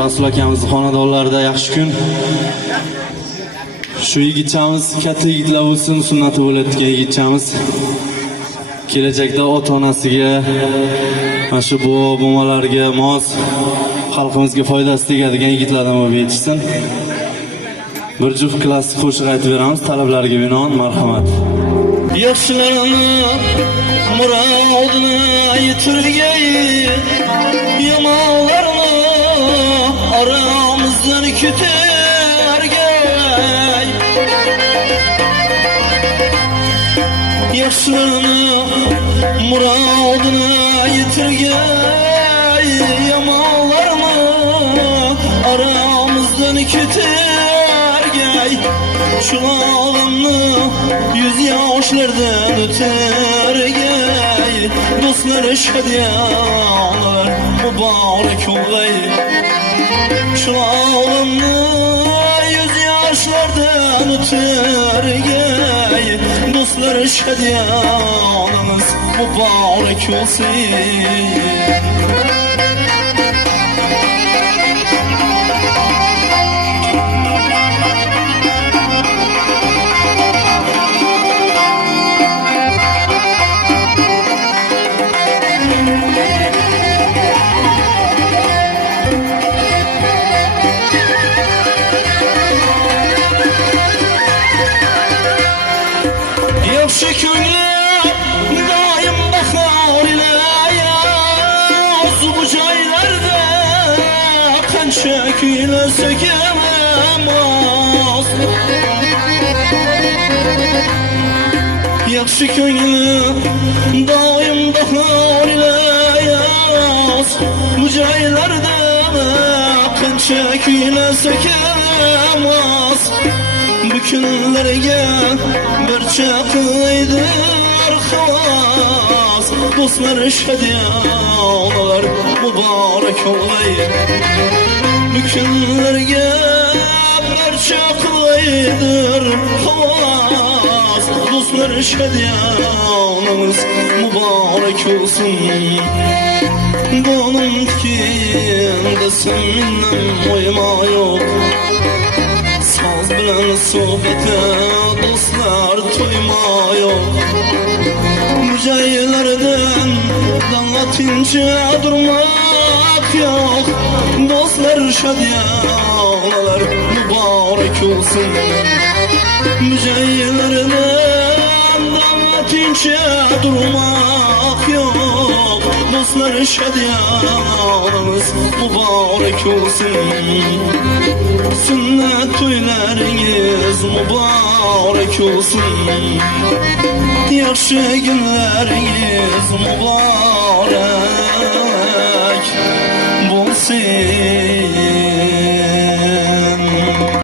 Rasul akamizni xonadonlarida yaxshi kun. Shu yigitchamiz katta yigitlar bo'lsin, sunnati bo'layotgan yigitchamiz. Kelajakda ota-onasiga, mana shu bobo-momalarga mos, xalqimizga foydasi tegadigan yigitlardan bo'lib yetishsin. Bir juft klassik qo'shiq aytib beramiz, talablarga binoan. Marhamat. Yaxshilarni murodini yitirgay, yomonlarni aramizdan ko'targay. Yaxshilarni murodini yitirgay, yomonlarni aramizdan ko'targay. Şu olamni yüz yoshlardan o'targay, do'stlar shadiyalar muborak o'g'ay. Şu olamni yüz yoshlardan o'targay, do'stlar shadiyalarimiz muborak olsun. Yaxshi ko'nglim doim bahor ila yoz, bu joylarda qancha kuylasak emas. Yaxshi ko'nglim doim bahor ila yoz, bu joylarda qancha kuylasak emas. Bu kunlarga bir chaqlaydir xavos, do'stlar shadiyalar muborak o'g'ay. Bu kunlarga bir chaqlaydir xavos, do'stlar shadiyalarimiz muborak olsun. Donum tikin desem minnem o'yma yo'q, so'z bilan sohbete dostlar to'ymayoq. Bu joylardan danlatincha durmak yo'q, dostlar shadiyalar muborak olsun. Bu joylardan danlatincha durmak yo'q, dostlar shadiyalarimiz muborak olsun. Sünnet to'ylaringiz muborak olsun. Yaxshi günleringiz muborak bo'lsin.